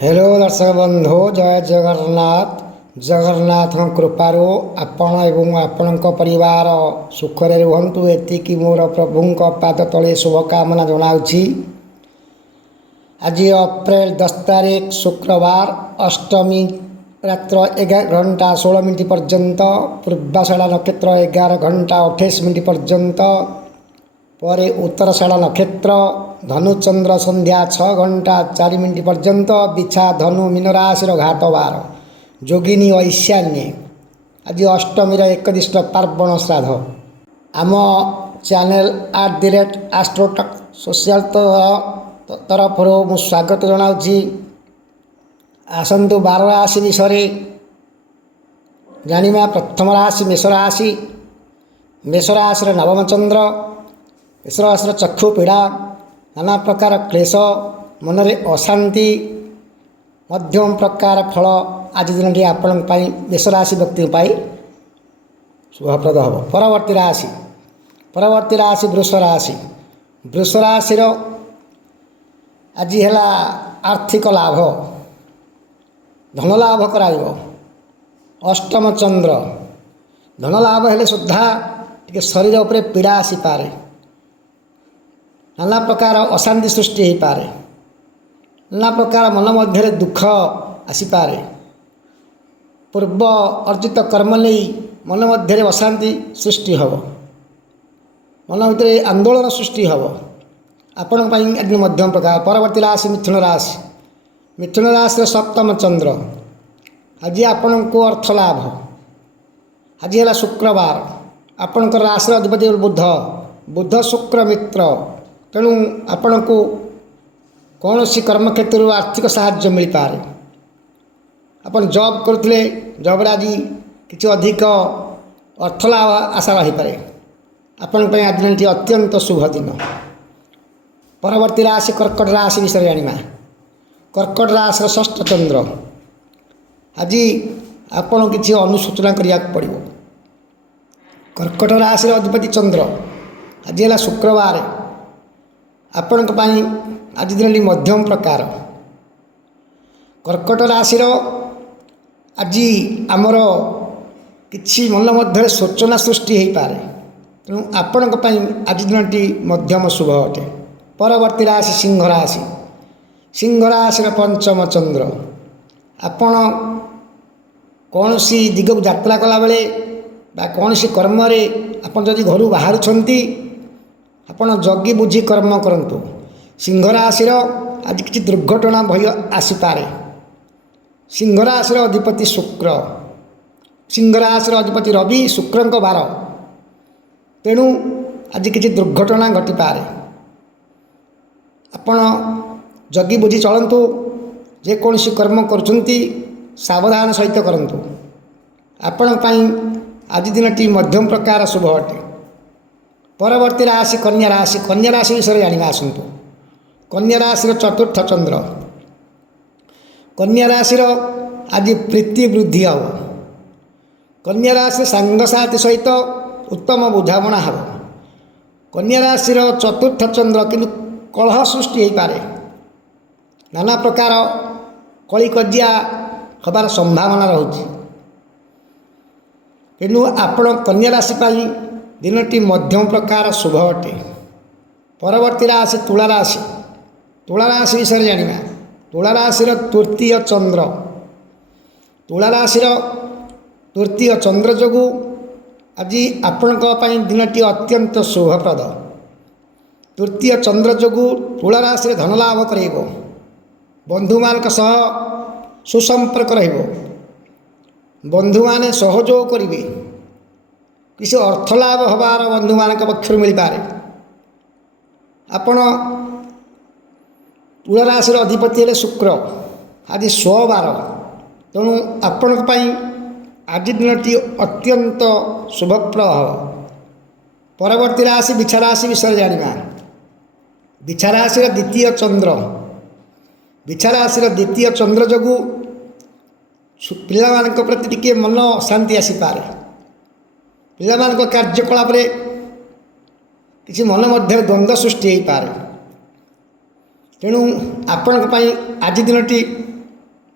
Hello दर्शक बंधु जय जगन्नाथ। जगन्नाथ कृपारू आपण एवं आपण परिवार सुखरे रुहतु एतिकी मोर प्रभु पाद तले शुभकामना जनाऊँगी। आज अप्रैल 10 तारीख शुक्रवार अष्टमी रात्र 11 घंटा 16 मिनट पर्यंत पूर्वाषाढ़ा नक्षत्र 11 घंटा 28 मिनट पर्यंत पर उत्तरषाढ़ा नक्षत्र धनुचंद्र संध्या 6 घंटा 4 मिनट पर्यंत बिछा धनु मीन राशि घात बार जोगिनी ऐशान्य। आज अष्टमीर एकदिष्ट पार्वण श्राद्ध। आम चैनल @AstroTalk सोशल तरफ मु स्वागत जनाऊँगी। आसतु 12 राशि विषय जानिबा। प्रथम राशि मेष राशि। मेष राशि नवम चंद्र। मेष राशि चक्षु पीड़ा नाना प्रकार क्लेश मनरे अशांति मध्यम प्रकार फल आज दिन टी आपण मेष राशि व्यक्ति शुभप्रद हम। परवर्ती राशि वृष राशि। वृष राशि आज है आर्थिक लाभ धन लाभ कराइब। अष्टम चंद्र धन लाभ हेले सुधा टे शरीर उपरे पीड़ा आसीपे। नाना प्रकार अशांति सृष्टि हो पारे। नाना प्रकार मन मध्य दुख आसीपे। पूर्व अर्जित कर्म नहीं मन मध्य अशांति सृष्टि हम। मन भर आंदोलन सृष्टि हम आपण आज मध्यम प्रकार। परवर्ती राशि मिथुन राशि। मिथुन राशि सप्तम चंद्र। आज आपण को अर्थ लाभ। आज है शुक्रवार। आपण राशि अधिपति बुध। बुध शुक्र मित्र तेणु आपण को कौन सी कर्म क्षेत्र आर्थिक साहाय्य मिल पारे। आपण जॉब करते जॉब आज किसी अधिक अर्थ लाभ आशा रही पारे। आपण आज दिन अत्यंत शुभ दिन। परवर्ती राशि कर्कट राशि विषय जाना। कर्कट राशि षष्ठ चंद्र। आज आपण किसी अनुसूचना करिया पड़ो। कर्कट राशि अधिपति चंद्र। आज है शुक्रवार। आपण आज दिन मध्यम प्रकार। कर्कट राशि आज आमर किसी मन मध्य सूचना सृष्टि हो पारे। तेणु आपण आज दिन मध्यम शुभ अटे। परवर्ती राशि सिंह राशि। सिंह राशि पंचम चंद्र। आपण कौन सी दिग को यात्रा कला बेले बा कौन सी कर्म आपन जदि घर बाहर आपण जगी बुझी कर्म करंतु। सिंह राशि आज किसी दुर्घटना भय आसीपे। सिंह राशि अधिपति शुक्र। सिंह राशि अधिपति रवि शुक्र बार। तेणु आज किसी दुर्घटना घटी पारे। आपण जगी बुझी चलतु। जेकोसी कर्म करुँच सावधान सहित करंतु। आपण आज दिन टी मध्यम प्रकार शुभ अटे। परवर्ती राशि कन्या राशि। कन्या राशि विषय जाना। आसतु कन्या राशि चतुर्थ चंद्र। कन्या राशि आज प्रीति वृद्धि हम। कन्या राशि सांगसाथी सहित उत्तम बुझाणा हम। कन्या राशि चतुर्थ चंद्र किंतु कलह सृष्टि हो पारे। नाना प्रकार कली कजिया हबार संभावना रही। तेणु आपण कन्या राशि दिनटी मध्यम प्रकार शुभ अटे। परवर्ती राशि तुला राशि। तुला राशि विषय जाना। तुला राशि तृतीय चंद्र। तुला राशि तृतीय चंद्र जोगु आज आपण दिनटी अत्यंत शुभप्रद। तृतीय चंद्र जोगु तुला राशि धन लाभ कर। बंधु मान सुसंपर्क बंधु माने सहयोग करेंगे। किसी अर्थ लाभ हबार बंधु मान पक्ष मिल पारे। आपण तुला राशि अधिपति है शुक्र। आज 100 तेणु आपण आज दिनटी अत्यंत शुभप्रद हम। परवर्ती राशि बिछा राशि विषय जाना। बिछा राशि द्वितीय चंद्र। बिछा राशि द्वितीय चंद्र जोगु पिला प्रति टिके मन अशांति आसीपे। पिला कार्यकलाप किसी मन मध्य द्वंद्व सृष्टि हो पारे। तेणु आपण आज दिनटी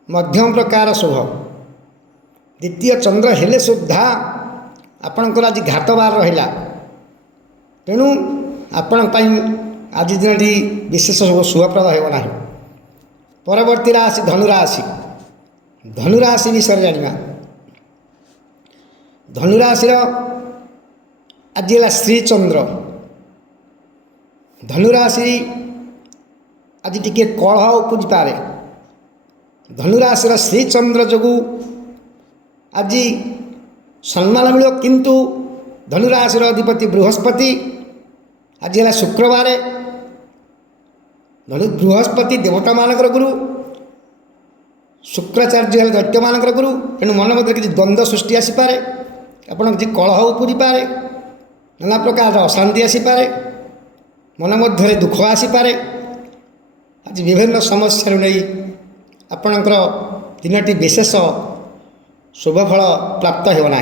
मध्यम प्रकार शुभ। द्वितीय चंद्र हेले सुद्धा आपणकर आज घात बार रहा, तेणु आपण आज दिनटी विशेष शुभप्रद होना। परवर्ती राशि धनुराशि। धनुराशि विषय जाना। धनुराशि आज है श्रीचंद्र। धनुराशि आज टिके कलह उपजी पारे। धनुराशि श्रीचंद्र जो आज सम्मान मिल, किंतु धनुराशि अधिपति बृहस्पति आज है शुक्रवार। बृहस्पति देवता मानकर गुरु, शुक्राचार्य है दैत्य मानकर गुरु। तेणु मन मध्य किसी द्वंद्व सृष्टि आसीपे, आपण किसी कलह उपजी पारे, नाना प्रकार अशांति आसीपे, मन मध्य दुख आसीपे। आज विभिन्न समस्या नहीं आपणकर तीनोटी विशेष शुभफल प्राप्त होना।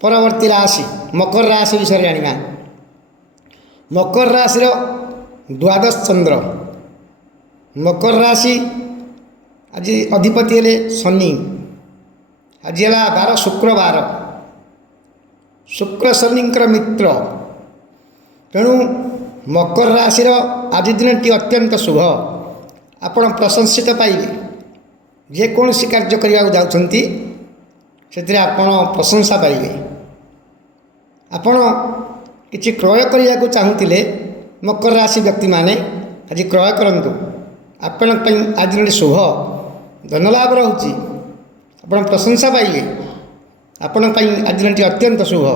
परवर्ती राशि मकर राशि विषय जाना। मकर राशि द्वादश चंद्र। मकर राशि आज अधिपति हेले शनि। आज है 12 शुक्रवार। शुक्र शनिंकर मित्र, तेणु मकर राशि आज दिन टी अत्यंत शुभ। आपण प्रशंसित पाइबे, जेकोसी कार्य करने जाउछंती से आपण प्रशंसा पाइबे। आपण किछि क्रय करने को चाहूतिले मकर राशि व्यक्ति माने आज क्रय करंतु। आपण आज दिन शुभ धनलाभ रोचे, आपण प्रशंसा पाइबे। आपण आज दिन अत्यंत शुभ।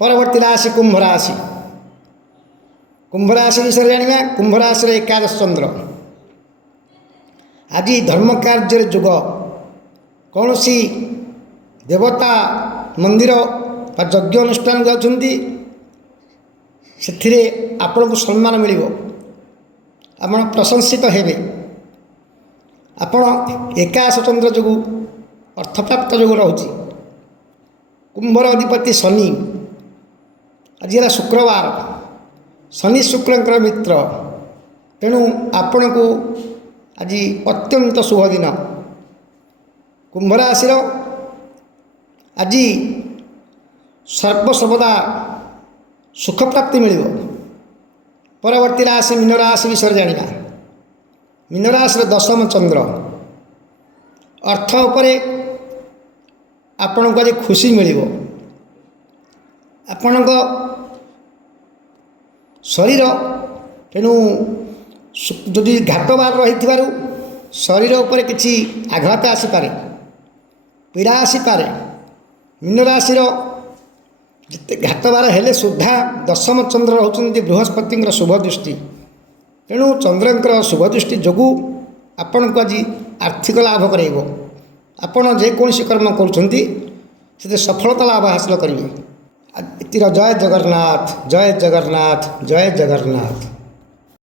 परवर्ती राशि कुंभ राशि। कुंभ राशि विषय जाना। कुंभ राशि एकादश चंद्र। आज धर्म कार्य जुग, कौन सी देवता मंदिर बा यज्ञ अनुष्ठान जाउछंती से आपण को सम्मान मिल, आपण प्रशंसित हेबे। आपण एकादश चंद्र जो अर्थप्राप्त जो रोचे। कुंभर अधिपति शनि। आज है शुक्रवार। शनि शुक्रंकर मित्र, तेणु आपण को आज अत्यंत शुभ दिन। कुंभ राशि आज सर्वसर्वदा सुख प्राप्ति मिल। परवर्ती राशि मीन राशि विषय जाना। मीन राशि दशम चंद्र। अर्थ उपरे आपण को आज खुशी मिल। आपण शरीर तेणु जदि घात बार रही शरीर उपर किसी आघात आसीपे, पीड़ा आसीपे। मीन राशि जिते घात बार हेले सुधा दशम चंद्र होती बृहस्पति शुभ दृष्टि। तेणु चंद्रंकर शुभ दृष्टि जोगु आपण को आज आर्थिक लाभ कर। आपण जेकोसी कर्म कर सफलता लाभ हासिल करेंगे। जय जगन्नाथ, जय जगन्नाथ, जय जगन्नाथ।